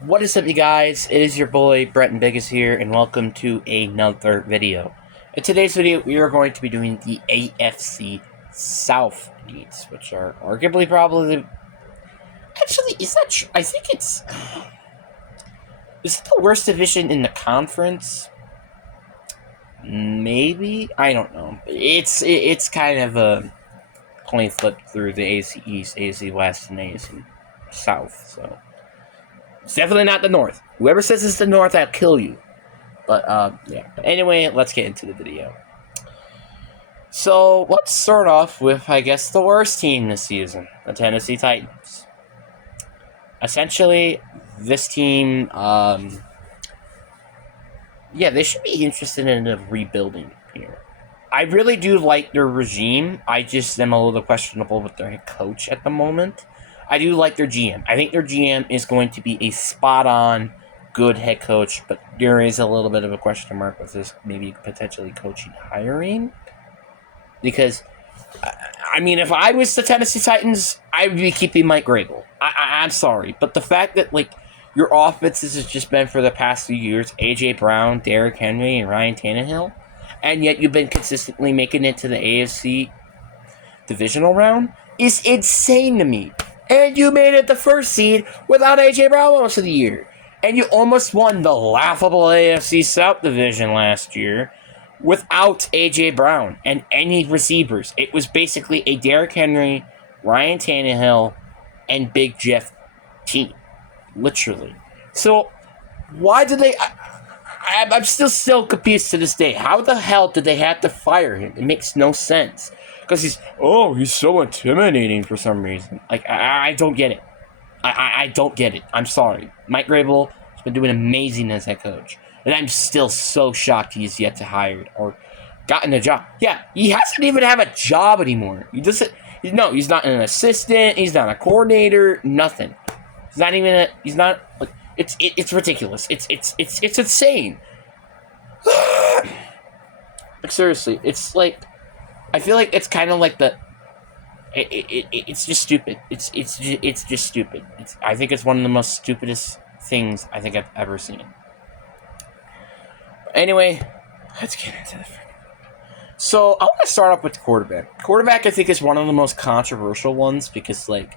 What is up, you guys? It is your boy Bretton Biggest here, and welcome to another video. In today's video, we are going to be doing the AFC South leads, which are arguably probably actually is that I think it's is it the worst division in the conference? Maybe, I don't know. It's kind of a coin flip through the AFC East, AFC West, and AFC South. So it's definitely not the North. Whoever says it's the North, I'll kill you. But, yeah. But anyway, let's get into the video. So, let's start off with, I guess, the worst team this season, the Tennessee Titans. Essentially, this team, yeah, they should be interested in a rebuilding here. I really do like their regime. I just am a little questionable with their head coach at the moment. I do like their GM. I think their GM is going to be a spot-on good head coach, but there is a little bit of a question mark with this maybe potentially coaching hiring. Because, I mean, if I was the Tennessee Titans, I would be keeping Mike Grable. I'm sorry, but the fact that, like, your offense has just been for the past few years A.J. Brown, Derrick Henry, and Ryan Tannehill, and yet you've been consistently making it to the AFC divisional round, is insane to me. And you made it the first seed without A.J. Brown most of the year. And you almost won the laughable AFC South division last year without A.J. Brown and any receivers. It was basically a Derrick Henry, Ryan Tannehill, and Big Jeff team. Literally. So, why did they... I'm still confused to this day. How the hell did they have to fire him? It makes no sense. Because he's so intimidating for some reason. Like, I don't get it. I don't get it. I'm sorry. Mike Grable has been doing amazing as head coach. And I'm still so shocked he's yet to hire or gotten a job. Yeah, he hasn't even have a job anymore. He's not an assistant. He's not a coordinator. Nothing. He's not even a, he's not, like, it's ridiculous. It's insane. Like, seriously, it's like, I feel like it's kind of like it's just stupid. It's just stupid. I think it's one of the most stupidest things I think I've ever seen. But anyway, let's get into the. So I want to start off with the quarterback. Quarterback, I think, is one of the most controversial ones because, like,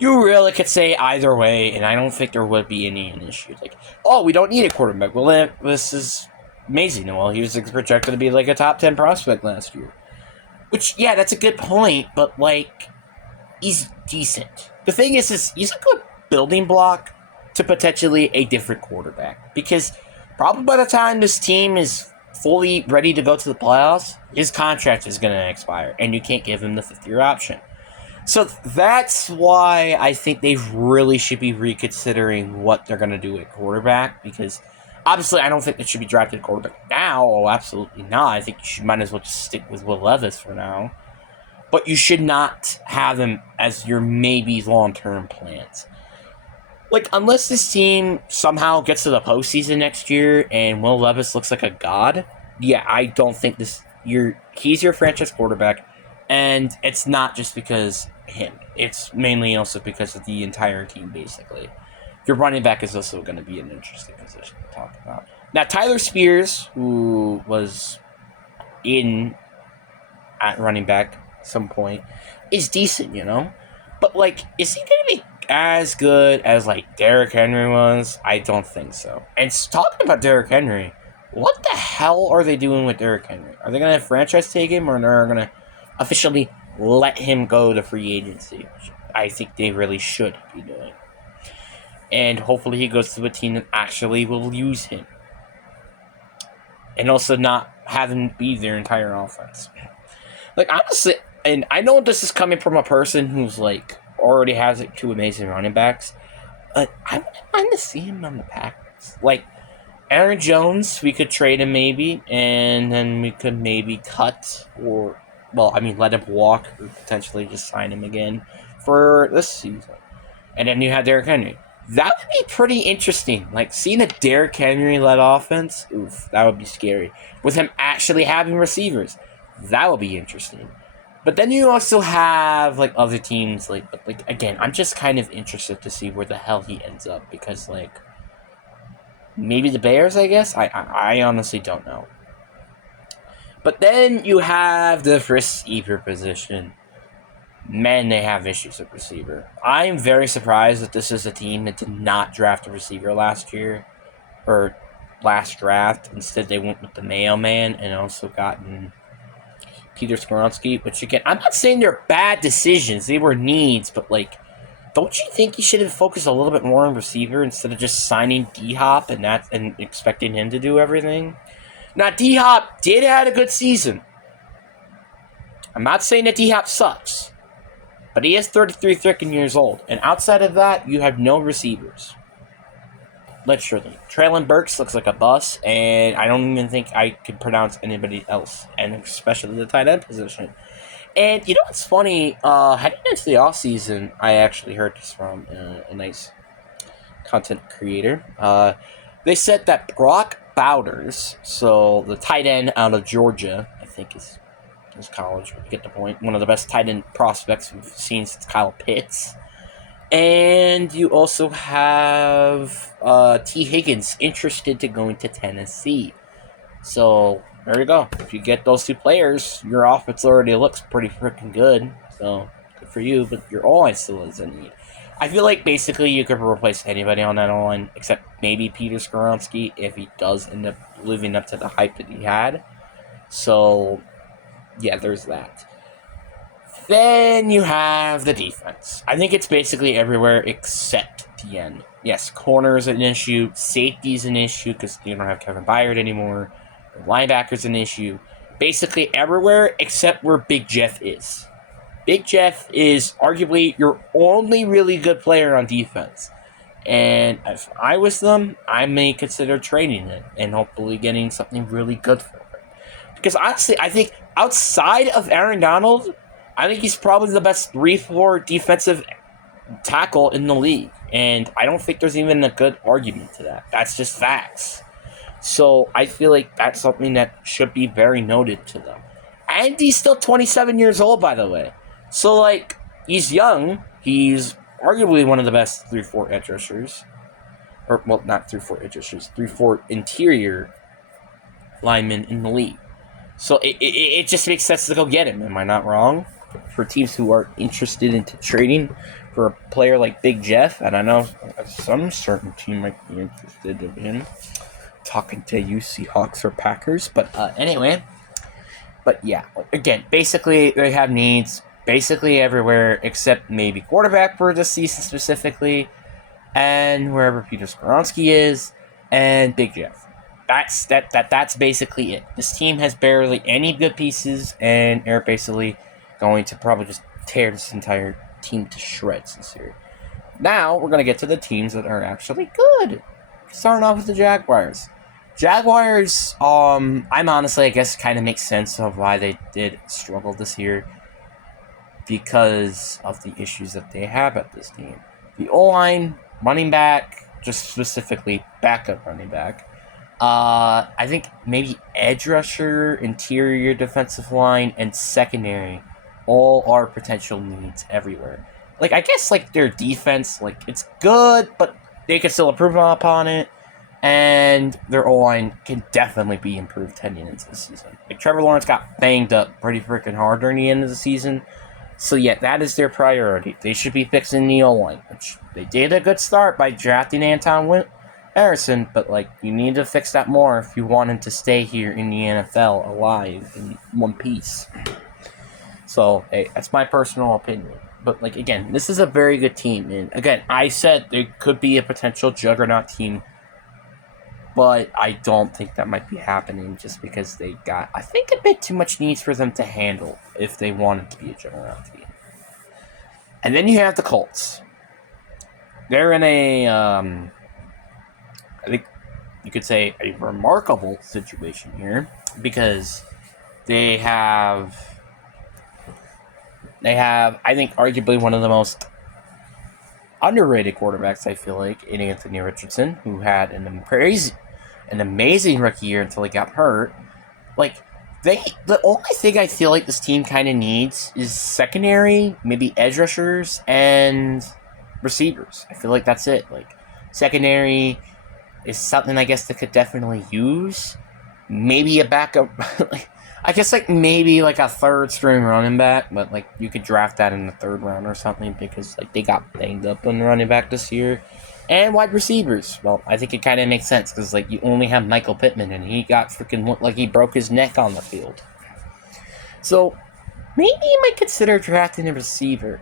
you really could say either way, and I don't think there would be any issue. Like, oh, we don't need a quarterback. Well, this is amazing. Well, he was projected to be like a top 10 prospect last year. Which, yeah, that's a good point, but, like, he's decent. The thing is he's a good building block to potentially a different quarterback. Because probably by the time this team is fully ready to go to the playoffs, his contract is going to expire, and you can't give him the fifth-year option. So that's why I think they really should be reconsidering what they're going to do at quarterback, because obviously I don't think they should be drafting a quarterback now. Oh, absolutely not. I think you might as well just stick with Will Levis for now. But you should not have them as your maybe long-term plans. Like, unless this team somehow gets to the postseason next year and Will Levis looks like a god, yeah, I don't think he's your franchise quarterback. And it's not just because him. It's mainly also because of the entire team, basically. Your running back is also going to be an interesting position to talk about. Now, Tyler Spears, who was at running back at some point, is decent, you know? But, like, is he going to be as good as, like, Derrick Henry was? I don't think so. And talking about Derrick Henry, what the hell are they doing with Derrick Henry? Are they going to franchise tag him, or are they going to officially let him go to free agency, which I think they really should be doing. And hopefully he goes to a team that actually will use him. And also not have him be their entire offense. Like, honestly, and I know this is coming from a person who's, like, already has, like, two amazing running backs, but I wouldn't mind to see him on the Packers. Like, Aaron Jones, we could trade him maybe, and then we could maybe cut or... Well, I mean, let him walk or potentially just sign him again for this season. And then you have Derrick Henry. That would be pretty interesting. Like, seeing a Derrick Henry-led offense, oof, that would be scary. With him actually having receivers, that would be interesting. But then you also have, other teams, again, I'm just kind of interested to see where the hell he ends up. Because, Maybe the Bears, I guess. I honestly don't know. But then you have the receiver position. Man, they have issues at receiver. I'm very surprised that this is a team that did not draft a receiver last year. Or last draft. Instead, they went with the mailman and also gotten Peter Skoronski. Which, again, I'm not saying they're bad decisions. They were needs. But, like, don't you think you should have focused a little bit more on receiver instead of just signing D-Hop and expecting him to do everything? Now, D-Hop did have a good season. I'm not saying that D-Hop sucks. But he is 33 freaking years old. And outside of that, you have no receivers. Literally. Traylon Burks looks like a bus. And I don't even think I could pronounce anybody else. And especially the tight end position. And you know what's funny? Heading into the offseason, I actually heard this from a nice content creator. They said that Brock Bowders, so the tight end out of Georgia, I think is college, but you get the point. One of the best tight end prospects we've seen since Kyle Pitts. And you also have T. Higgins interested to go into Tennessee. So, there you go. If you get those two players, your offense already looks pretty freaking good. So, good for you, but your O-line still is in need. I feel like basically you could replace anybody on that O-line except maybe Peter Skoronski if he does end up living up to the hype that he had. So, yeah, there's that. Then you have the defense. I think it's basically everywhere except the end. Yes, corner is an issue. Safety is an issue because you don't have Kevin Byard anymore. Linebacker's an issue. Basically everywhere except where Big Jeff is. Big Jeff is arguably your only really good player on defense. And if I was them, I may consider trading it and hopefully getting something really good for it. Because honestly, I think outside of Aaron Donald, I think he's probably the best 3-4 defensive tackle in the league. And I don't think there's even a good argument to that. That's just facts. So I feel like that's something that should be very noted to them. And he's still 27 years old, by the way. So, like, he's young. He's arguably one of the best 3-4 edge rushers. Or, well, not 3-4 edge rushers. 3-4 interior linemen in the league. So it just makes sense to go get him. Am I not wrong? For teams who are interested into trading for a player like Big Jeff, and I know some certain team might be interested in him. Talking to you, Seahawks or Packers, but anyway. But yeah, again, basically they have needs basically everywhere except maybe quarterback for this season specifically, and wherever Peter Skoronski is, and Big Jeff. That's basically it. This team has barely any good pieces, and they're basically going to probably just tear this entire team to shreds this year. Now, we're going to get to the teams that are actually good. Starting off with the Jaguars. Jaguars, I'm honestly, I guess, kind of makes sense of why they did struggle this year because of the issues that they have at this team. The O-line, running back, just specifically backup running back. I think maybe edge rusher, interior defensive line, and secondary all are potential needs everywhere. Like, I guess, like, their defense, like, it's good, but they can still improve upon it. And their O-line can definitely be improved heading into the season. Like, Trevor Lawrence got banged up pretty freaking hard during the end of the season. So, yeah, that is their priority. They should be fixing the O-line, which they did a good start by drafting Anton Harrison, but, like, you need to fix that more if you want him to stay here in the NFL alive in one piece. So, hey, that's my personal opinion. But, like, again, this is a very good team. And, again, I said there could be a potential juggernaut team, but I don't think that might be happening just because they got, I think, a bit too much needs for them to handle if they wanted to be a juggernaut team. And then you have the Colts. They're in a, I think you could say a remarkable situation here because they have, I think, arguably one of the most underrated quarterbacks, I feel like, in Anthony Richardson, who had an amazing rookie year until he got hurt. Like, the only thing I feel like this team kind of needs is secondary, maybe edge rushers, and receivers. I feel like that's it. Like, secondary, is something I guess they could definitely use. Maybe a backup. I guess like maybe like a third string running back, but like you could draft that in the third round or something because like they got banged up on running back this year. And wide receivers. Well, I think it kind of makes sense because like you only have Michael Pittman and he got freaking looked like he broke his neck on the field. So maybe you might consider drafting a receiver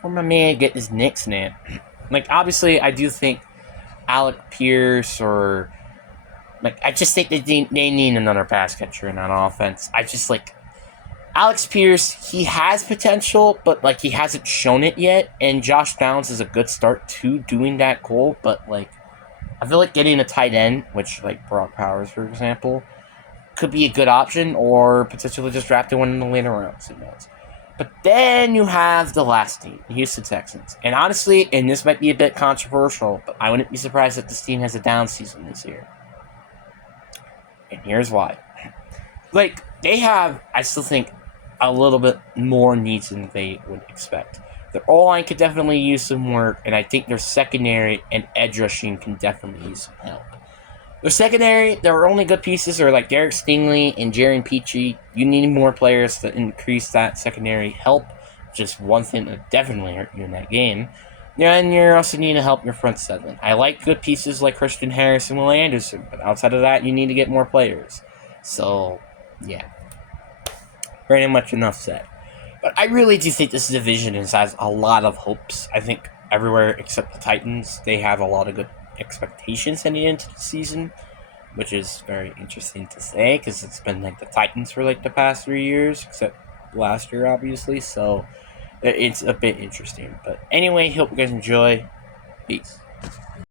for my man get his Knicks name. Like obviously I do think Alec Pierce or like I just think they need another pass catcher in that offense. I just like Alex Pierce, he has potential, but like he hasn't shown it yet. And Josh Downs is a good start to doing that goal, but like I feel like getting a tight end, which like Brock Powers, for example, could be a good option, or potentially just drafting one in the later rounds. Who knows? But then you have the last team, the Houston Texans. And honestly, and this might be a bit controversial, but I wouldn't be surprised if this team has a down season this year. And here's why. Like, they have, I still think, a little bit more needs than they would expect. Their O-line could definitely use some work, and I think their secondary and edge rushing can definitely use some help. Their secondary, their only good pieces are like Derek Stingley and Jaren Peachy. You need more players to increase that secondary help. Just one thing that definitely hurt you in that game. Yeah, and you also need to help your front seven. I like good pieces like Christian Harris and Will Anderson, but outside of that, you need to get more players. So, yeah. Pretty much enough said. But I really do think this division has a lot of hopes. I think everywhere except the Titans, they have a lot of good expectations heading into the season, which is very interesting to say because it's been like the Titans for like the past 3 years, except last year, obviously. So it's a bit interesting. But anyway, hope you guys enjoy. Peace.